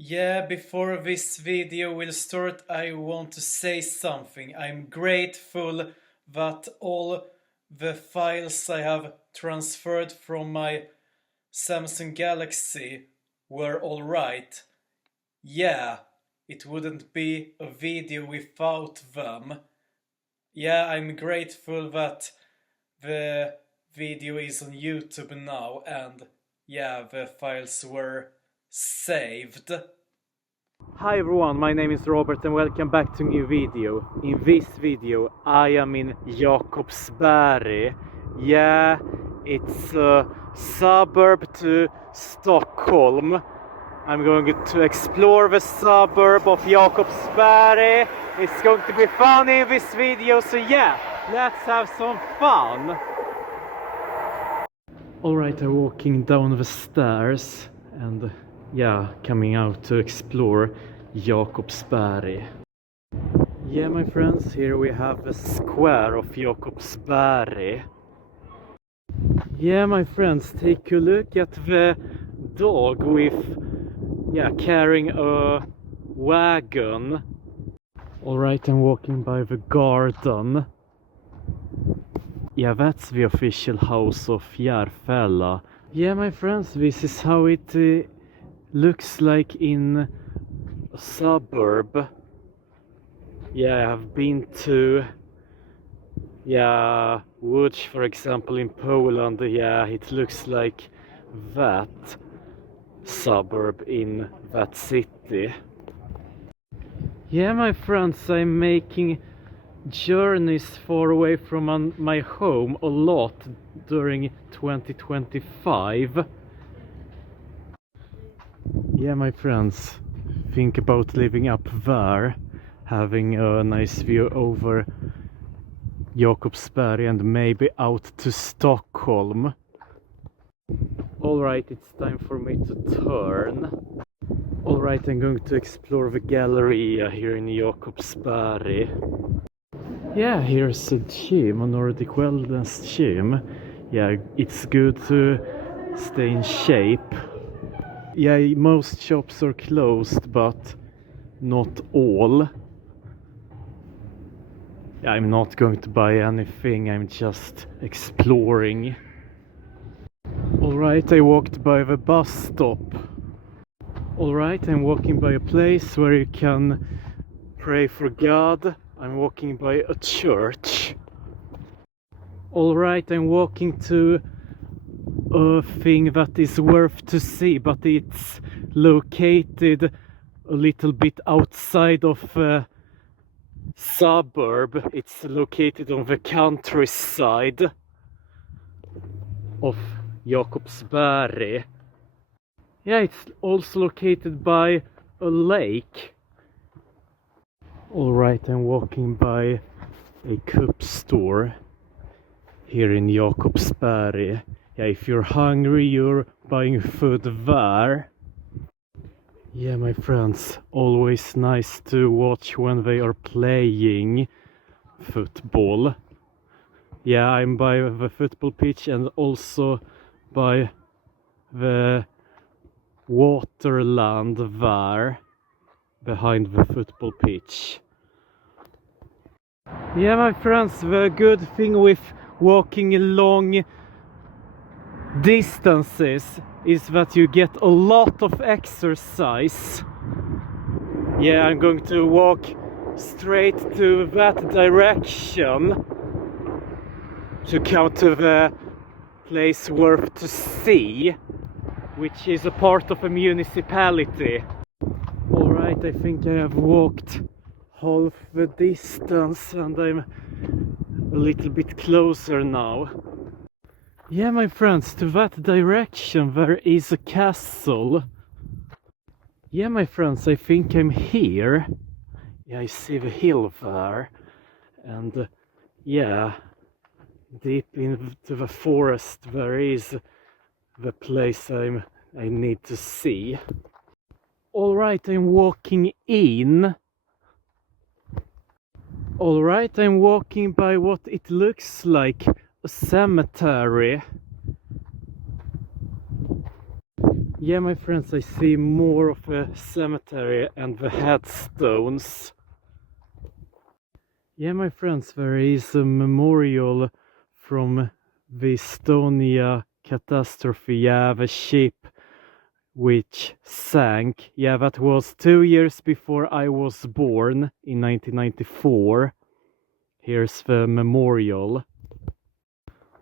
Yeah, before this video will start, I want to say something. I'm grateful that all the files I have transferred from my Samsung Galaxy were alright. Yeah, it wouldn't be a video without them. Yeah, I'm grateful that the video is on YouTube now, and yeah, the files were saved. Hi everyone, my name is Robert and welcome back to a new video. In this video I am in Jakobsberg. Yeah, it's a suburb to Stockholm. I'm going to explore the suburb of Jakobsberg. It's going to be fun in this video, so yeah, let's have some fun. Alright, I'm walking down the stairs and yeah, coming out to explore Jakobsberg. Yeah, my friends, here we have the square of Jakobsberg. Yeah, my friends, take a look at the dog with, carrying a wagon. Alright, I'm walking by the garden. Yeah, that's the official house of Järfälla. Yeah, my friends, this is how it looks like in a suburb. Yeah, I have been to Łódź, for example, in Poland. Yeah, it looks like that suburb in that city. Yeah, my friends, I'm making journeys far away from my home a lot during 2025. Yeah, my friends, think about living up there, having a nice view over Jakobsberg and maybe out to Stockholm. Alright, it's time for me to turn. Alright, I'm going to explore the Galleria here in Jakobsberg. Yeah, here's a gym, a Nordic wellness gym. Yeah, it's good to stay in shape. Yeah, most shops are closed, but not all. Yeah, I'm not going to buy anything, I'm just exploring. Alright, I walked by the bus stop. Alright, I'm walking by a place where you can pray for God. I'm walking by a church. Alright, I'm walking to a thing that is worth to see, but it's located a little bit outside of a suburb. It's located on the countryside of Jakobsberg. Yeah, it's also located by a lake. Alright, I'm walking by a cup store here in Jakobsberg. Yeah, if you're hungry, you're buying food there. Yeah, my friends, always nice to watch when they are playing football. Yeah, I'm by the football pitch and also by the waterland there behind the football pitch. Yeah, my friends, the good thing with walking long distances is that you get a lot of exercise. Yeah, I'm going to walk straight to that direction to come to the place worth to see, which is a part of a municipality. Alright, I think I have walked half the distance and I'm a little bit closer now. Yeah, my friends, to that direction there is a castle. Yeah, my friends, I think I'm here. Yeah, I see the hill there. And yeah, deep into the forest there is the place I need to see. Alright, I'm walking in. Alright, I'm walking by what it looks like a cemetery. Yeah, my friends, I see more of a cemetery and the headstones. Yeah, my friends, there is a memorial from the Estonia catastrophe. Yeah, the ship which sank. Yeah, that was 2 years before I was born in 1994. Here's the memorial.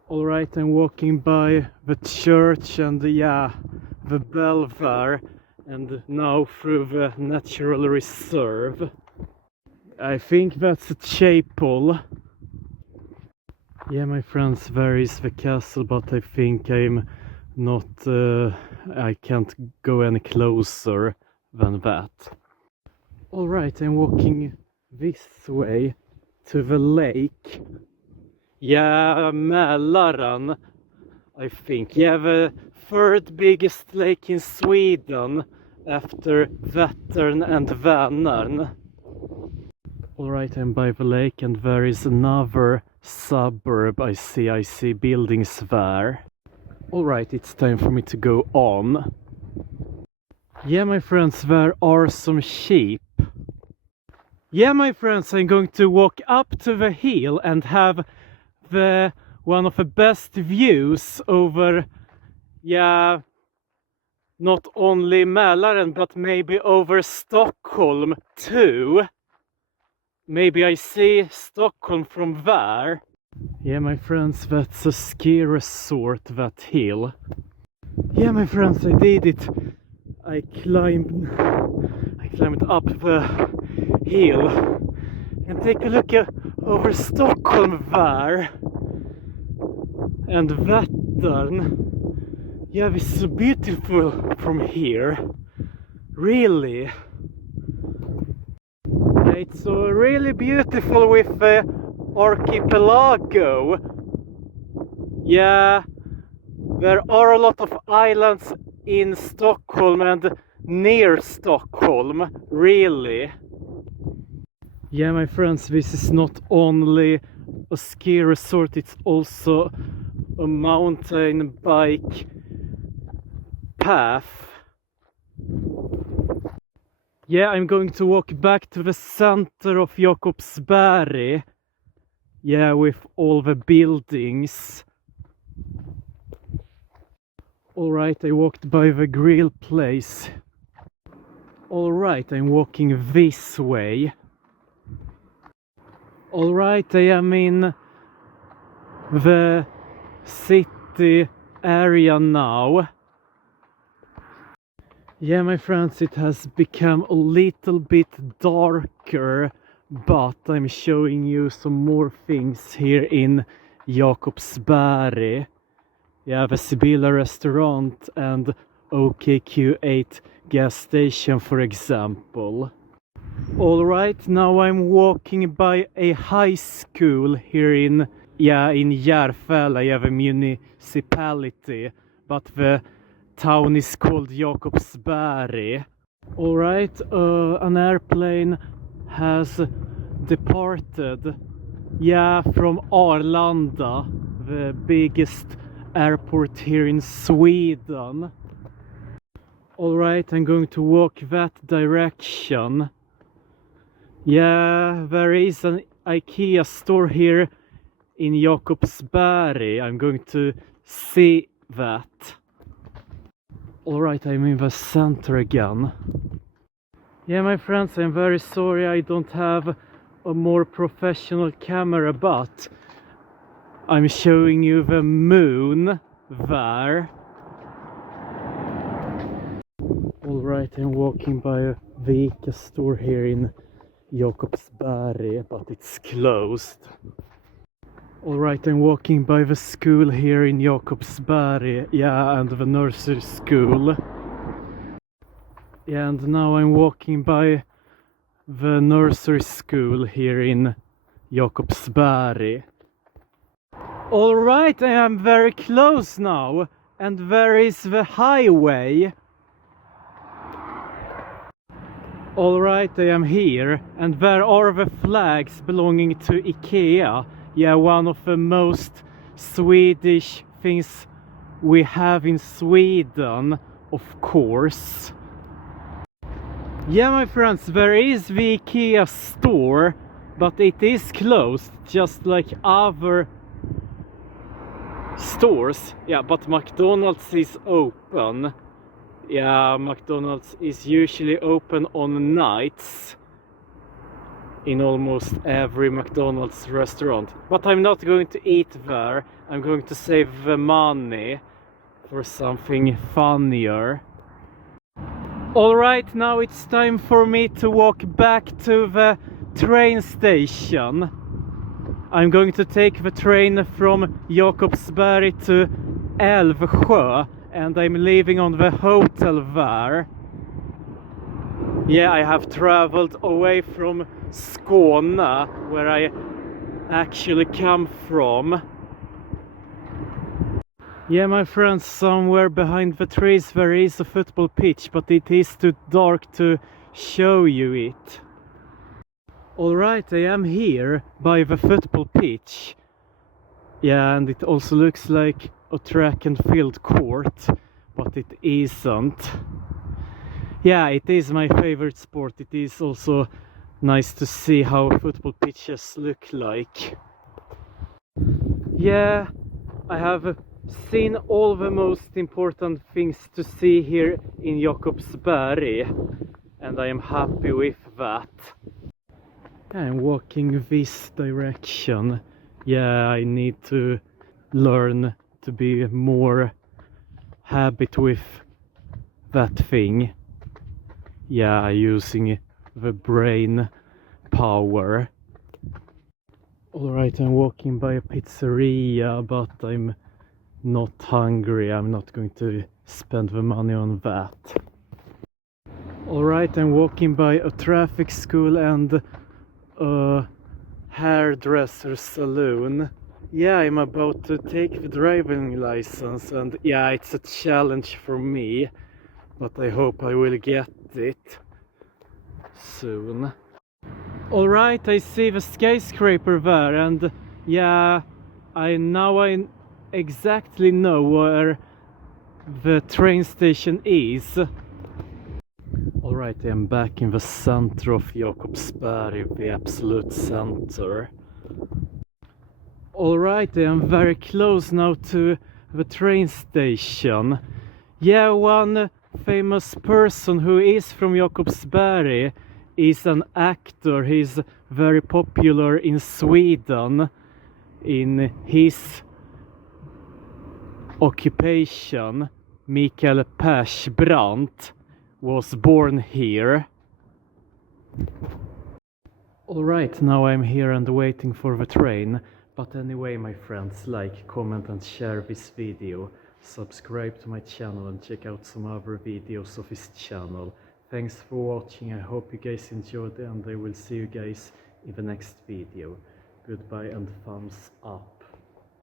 Alright, I'm walking by the church and yeah, the bell there, and now through the natural reserve. I think that's a chapel. Yeah, my friends, there is the castle, but I think I'm not, I can't go any closer than that. Alright, I'm walking this way to the lake. Yeah, Mälaren, I think. Yeah, the third biggest lake in Sweden after Vättern and Vänern. Alright, I'm by the lake and there is another suburb. I see buildings there. Alright, it's time for me to go on. Yeah, my friends, there are some sheep. Yeah, my friends, I'm going to walk up to the hill and have one of the best views over, yeah, not only Mälaren, but maybe over Stockholm too. Maybe I see Stockholm from there. Yeah, my friends, that's a ski resort, that hill. Yeah, my friends, I did it. I climbed up the hill. And take a look over Stockholm there. And Vättern. Yeah, it's so beautiful from here. Really. It's so really beautiful with the archipelago. Yeah, there are a lot of islands in Stockholm and near Stockholm, really. Yeah, my friends, this is not only a ski resort, it's also a mountain bike path. Yeah, I'm going to walk back to the center of Jakobsberg. Yeah, with all the buildings. Alright, I walked by the grill place. Alright, I'm walking this way. Alright, I am in the city area now. Yeah, my friends, it has become a little bit darker, but I'm showing you some more things here in Jakobsberg. Yeah, the Sibylla restaurant and OKQ8 gas station, for example. Alright, now I'm walking by a high school here in Järfälla. I have a municipality, but the town is called Jakobsberg. Alright, an airplane has departed, yeah, from Arlanda, the biggest airport here in Sweden. Alright, I'm going to walk that direction. Yeah, there is an IKEA store here in Jakobsberg. I'm going to see that. Alright, I'm in the center again. Yeah, my friends, I'm very sorry I don't have a more professional camera, but I'm showing you the moon there. Alright, I'm walking by a Vika store here in Jakobsberg, but it's closed. Alright, I'm walking by the school here in Jakobsberg, yeah, and the nursery school. Yeah, and now I'm walking by the nursery school here in Jakobsberg. Alright, I am very close now, and there is the highway. Alright, I am here, and there are the flags belonging to IKEA. Yeah, one of the most Swedish things we have in Sweden. of course. Yeah, my friends, there is the IKEA store, but it is closed, just like other stores. Yeah, but McDonald's is open. Yeah, McDonald's is usually open on nights in almost every McDonald's restaurant. But I'm not going to eat there. I'm going to save the money for something funnier. Alright, now it's time for me to walk back to the train station. I'm going to take the train from Jakobsberg to Älvsjö, and I'm leaving on the hotel there. Yeah, I have traveled away from Skåne, where I actually come from. Yeah, my friends, somewhere behind the trees there is a football pitch, but it is too dark to show you it. Alright, I am here by the football pitch. Yeah, and it also looks like a track and field court, but it isn't. Yeah, it is my favorite sport. It is also nice to see how football pitches look like. Yeah, I have seen all the most important things to see here in Jakobsberg, and I am happy with that. I'm walking this direction. Yeah, I need to learn to be more habit with that thing. Yeah, using the brain power. Alright, I'm walking by a pizzeria, but I'm not hungry. I'm not going to spend the money on that. Alright, I'm walking by a traffic school and a hairdresser saloon. Yeah, I'm about to take the driving license, and yeah, it's a challenge for me, but I hope I will get it soon. Alright, I see the skyscraper there, and yeah, I exactly know where the train station is. Alright, I am back in the center of Jakobsberg, the absolute center. Alright, I am very close now to the train station. Yeah, one famous person who is from Jakobsberg is an actor. He's very popular in Sweden in his occupation. Mikael Persbrandt was born here. Alright, now I'm here and waiting for the train. But anyway, my friends, like, comment and share this video. Subscribe to my channel and check out some other videos of this channel. Thanks for watching. I hope you guys enjoyed, and I will see you guys in the next video. Goodbye and thumbs up.